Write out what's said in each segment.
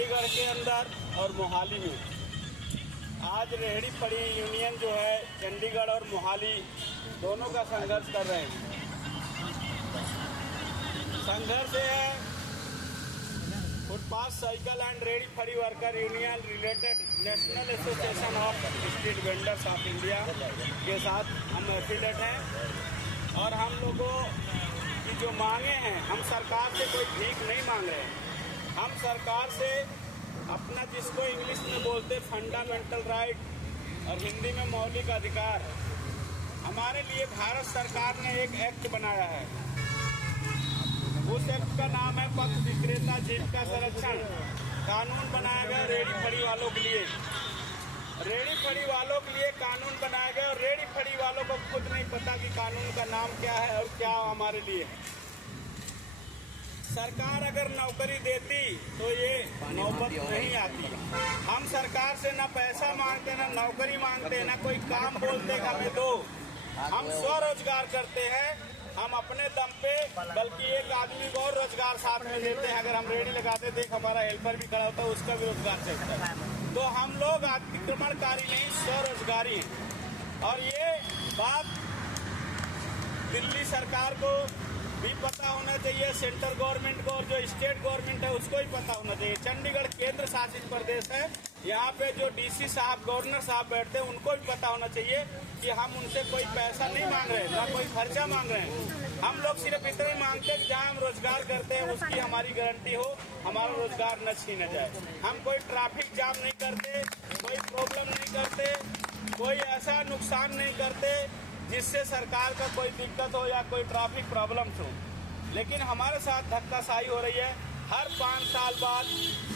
चंडीगढ़ के अंदर और मोहाली में आज रेहड़ी फड़ी यूनियन जो है चंडीगढ़ और मोहाली दोनों का संघर्ष कर रहे हैं। संघर्ष है फुटपाथ साइकिल एंड रेहड़ी फड़ी worker union related national association of street vendors of India के साथ हम एफिलेट हैं और हम लोगों की जो मांगे हैं, हम सरकार से कोई भीख नहीं मांग रहे हैं। हम सरकार से अपना, जिसको इंग्लिश में बोलते फंडामेंटल राइट और हिंदी में मौलिक अधिकार, हमारे लिए भारत सरकार ने एक एक्ट बनाया है। उस एक्ट का नाम है पथ विक्रेता जीविका संरक्षण कानून बनाया गया रेहड़ी फड़ी वालों के लिए। रेहड़ी फड़ी वालों के लिए कानून बनाया गया और रेहड़ी फड़ी वालों को खुद नहीं पता कि कानून का नाम क्या है और क्या हमारे लिए है। सरकार अगर नौकरी देती तो ये नौबत नहीं आती। हम सरकार से ना पैसा मांगते, ना नौकरी मांगते, ना कोई काम बोलते हमें दो। हम स्वरोजगार करते हैं, हम अपने दम पे, बल्कि एक आदमी को और रोजगार साथ में देते हैं। अगर हम रेहड़ी लगाते देख हमारा हेल्पर भी खड़ा होता है, उसका भी रोजगार चलता है। तो हम लोग अतिक्रमणकारी नहीं, स्वरोजगारी हैं। और ये बात दिल्ली सरकार को भी पता होना चाहिए, सेंट्रल गवर्नमेंट को, और जो स्टेट गवर्नमेंट है उसको ही पता होना चाहिए। चंडीगढ़ केंद्र शासित प्रदेश है, यहाँ पे जो डीसी साहब, गवर्नर साहब बैठते हैं, उनको भी पता होना चाहिए कि हम उनसे कोई पैसा नहीं मांग रहे हैं, ना कोई खर्चा मांग रहे हैं। हम लोग सिर्फ इतना ही मांगते हैं कि जहाँ हम रोजगार करते हैं उसकी हमारी गारंटी हो, हमारा रोजगार न छीना जाए। हम कोई ट्रैफिक जाम नहीं करते, कोई प्रॉब्लम नहीं करते, कोई ऐसा नुकसान नहीं करते जिससे सरकार का कोई दिक्कत हो या कोई ट्रैफिक प्रॉब्लम्स हो। लेकिन हमारे साथ धक्काशाही हो रही है। हर 5 साल बाद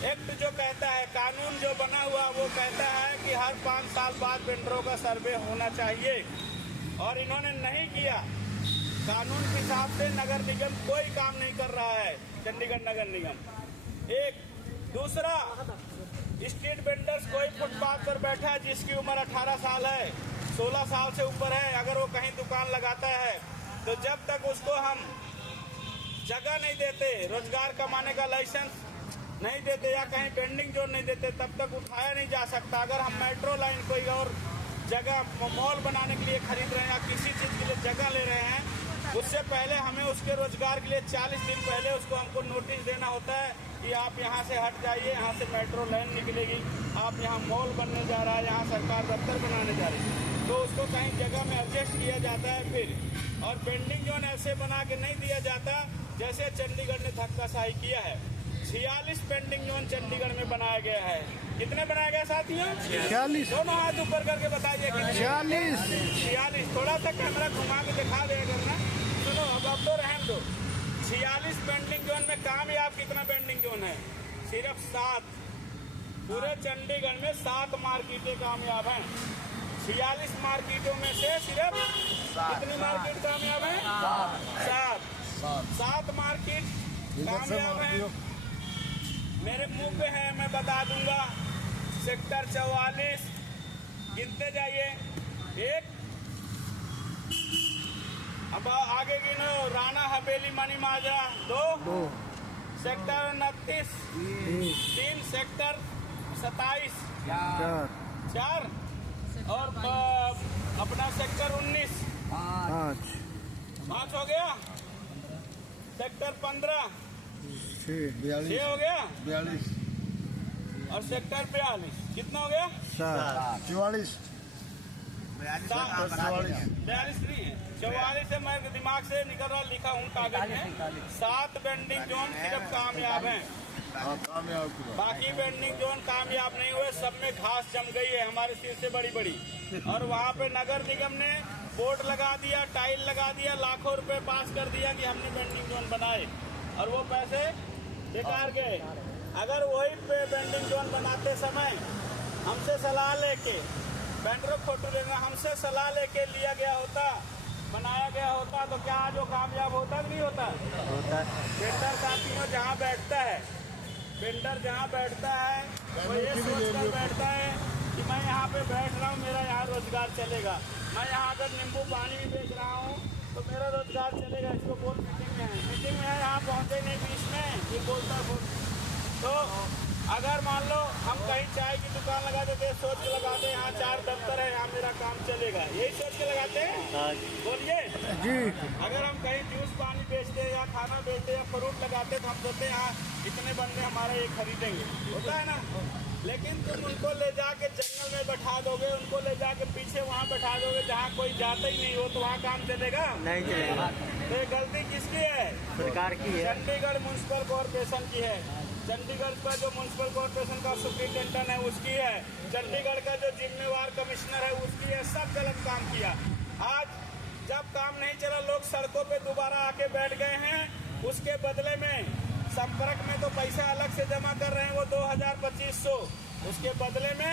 एक्ट जो कहता है, कानून जो बना हुआ वो कहता है कि हर 5 साल बाद वेंडरों का सर्वे होना चाहिए, और इन्होंने नहीं किया। कानून के हिसाब से नगर निगम कोई काम नहीं कर रहा है, चंडीगढ़ नगर निगम। एक दूसरा, स्ट्रीट वेंडर्स कोई फुटपाथ पर बैठा है जिसकी उम्र 18 साल है, 16 साल से ऊपर है, अगर वो कहीं दुकान लगाता है तो जब तक उसको हम जगह नहीं देते, रोजगार कमाने का लाइसेंस नहीं देते या कहीं पेंडिंग जोन नहीं देते, तब तक उठाया नहीं जा सकता। अगर हम मेट्रो लाइन कोई और जगह मॉल बनाने के लिए खरीद रहे हैं या किसी चीज के लिए जगह ले रहे हैं, उससे पहले हमें उसके रोजगार के लिए 40 दिन पहले उसको हमको नोटिस देना होता है कि आप यहाँ से हट जाइए, यहाँ से मेट्रो लाइन निकलेगी, आप यहाँ मॉल बनने जा रहा है, यहाँ सरकार दफ्तर बनाने जा रही है, तो उसको कहीं जगह में एडजस्ट किया जाता है फिर। और पेंडिंग जोन ऐसे बना के नहीं दिया जाता जैसे चंडीगढ़ ने धक्काशाही किया है। 46 पेंडिंग जोन चंडीगढ़ में बनाया गया है। कितने बनाया गया साथियों? 46। दोनों हाथ ऊपर करके बताइए कि 46। थोड़ा सा कैमरा घुमा के दिखा देगा करना। सुनो, अब तो रहने दो। 46 पेंडिंग जोन में कामयाब कितना पेंडिंग जोन है? सिर्फ 7। पूरे चंडीगढ़ में 7 मार्केटें कामयाब हैं। 46 मार्केटों में से सिर्फ कितनी मार्केट कामयाब है? 7 मार्केट कामयाब है। मेरे मुंह पे है, मैं बता दूंगा। सेक्टर 44 गिनते जाइए। 1, अब आगे गिनो, राणा हवेली मनी माजरा 2, सेक्टर 29 3, सेक्टर 27 4, और अपना सेक्टर 19 5 हो गया। सेक्टर 15 6 हो गया। 42 और सेक्टर 42 कितना हो गया? 44 नहीं है, 44 से मैं दिमाग से निकल रहा, लिखा हूँ कागज में। 7 पेंडिंग जोन सिर्फ कामयाब हैं, बाकी पेंडिंग जोन कामयाब नहीं हुए। सब में घास जम गई है हमारे सिर से बड़ी बड़ी, और वहाँ पे नगर निगम ने बोर्ड लगा दिया, टाइल लगा दिया, लाखों रुपए पास कर दिया कि हमने पेंडिंग जोन बनाए, और वो पैसे बेकार गए। अगर वही पे पेंडिंग जोन बनाते समय हमसे सलाह लेके, वेंडरों को फोटो लेना, हमसे सलाह लेके लिया गया होता, बनाया गया होता, तो क्या जो कामयाब होता नहीं होता? वेंडर साथियों जहाँ बैठता है, वेंडर जहाँ बैठता है वो ये सोचकर बैठता है कि मैं यहाँ पे बैठ रहा हूँ, मेरा यहाँ रोजगार चलेगा। मैं यहाँ अगर नींबू पानी भी बेच रहा हूँ तो मेरा रोजगार चलेगा। इसको बोल मीटिंग में है, यहाँ पहुँचे नहीं बीच में, ये बोलता तो अगर कहीं चाय की दुकान लगा देते हैं, सोच के लगाते हैं यहाँ 4 दफ्तर है, यहाँ मेरा काम चलेगा, यही सोच के लगाते हैं। बोलिए जी। अगर हम कहीं जूस पानी बेचते हैं या खाना बेचते हैं या फ्रूट लगाते तो हम सोचते हैं यहाँ इतने बंदे हमारे ये खरीदेंगे, होता है ना। लेकिन तुम उनको ले जाके जंगल में बैठा दोगे, उनको ले जाके पीछे वहाँ बैठा दोगे जहाँ कोई जाता ही नहीं हो, तो वहाँ काम चलेगा नहीं चलेगा। तो ये गलती किसकी है? सरकार की है। चंडीगढ़ म्युनिसिपल कॉरपोरेशन की है। चंडीगढ़ का जो म्युनिसिपल कॉरपोरेशन का सुपरिटेंडेंट है उसकी है, चंडीगढ़ का जो जिम्मेवार कमिश्नर है उसकी है। सब गलत काम किया। आज जब काम नहीं चला, लोग सड़कों पे दोबारा आके बैठ गए हैं। उसके बदले में संपर्क में तो पैसा अलग से जमा कर रहे हैं, वो 2000-2500। उसके बदले में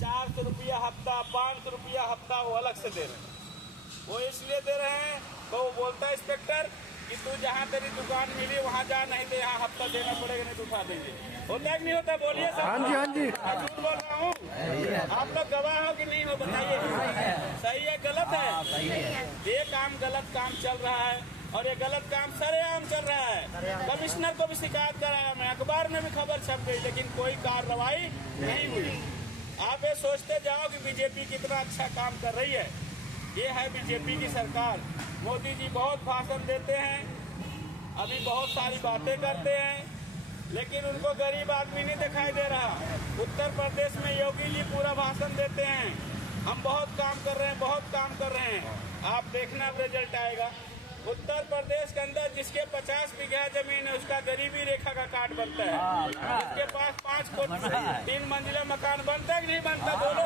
400 रुपया हफ्ता, 500 रुपया हफ्ता वो अलग से दे रहे हैं। वो इसलिए दे रहे हैं तो वो बोलता है इंस्पेक्टर कि तू जहाँ तेरी दुकान मिली वहाँ जा, नहीं तो यहाँ हफ्ता देना पड़ेगा, नहीं तो उठा देंगे। होता है कि नहीं होता? बोलिए सर। हाँ जी, हाँ जी। मैं झूठ बोल रहा हूँ? आप लोग गवाह हो कि नहीं हो? बताइए सही है गलत है? ये काम गलत काम चल रहा है और ये गलत काम सरेआम चल रहा है। कमिश्नर को भी शिकायत कराया मैं, अखबार में भी खबर छप गई, लेकिन कोई कार्रवाई नहीं हुई। आप ये सोचते जाओ कि बीजेपी कितना अच्छा काम कर रही है। ये है बीजेपी की सरकार। मोदी जी बहुत भाषण देते हैं, अभी बहुत सारी बातें करते हैं, लेकिन उनको गरीब आदमी नहीं दिखाई दे रहा। उत्तर प्रदेश में योगी जी पूरा भाषण देते हैं, हम बहुत काम कर रहे हैं, बहुत काम कर रहे हैं। आप देखना रिजल्ट आएगा। उत्तर प्रदेश के अंदर जिसके 50 बीघा जमीन है उसका गरीबी रेखा का कार्ड बनता है। जिसके पास 5 फुट 3 मंजिला मकान बनता है कि नहीं बनता? बोलो।